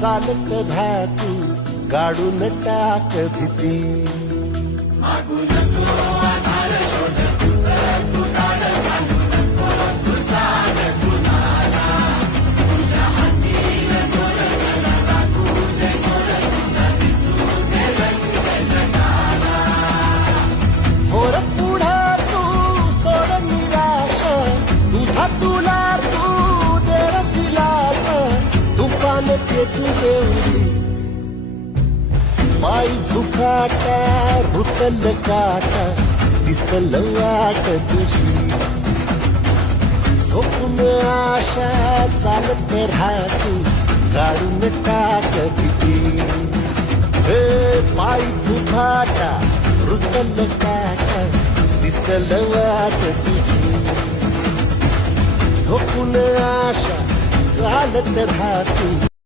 चालत राहती गाडून टाक भीती. होर पुढे तू सोड निराश, तुझा तुला तू देर दिलास, तुफान पेटू देवरी. पायी भुकाटा रुतल काटा दिसल वाट तुझी. झोपून आशा चालत राहती गाडून टाक भीती. हे पायी भुकाटा रुतल काटा दिसल वाट तुझी. झोपून आशा चालत राहती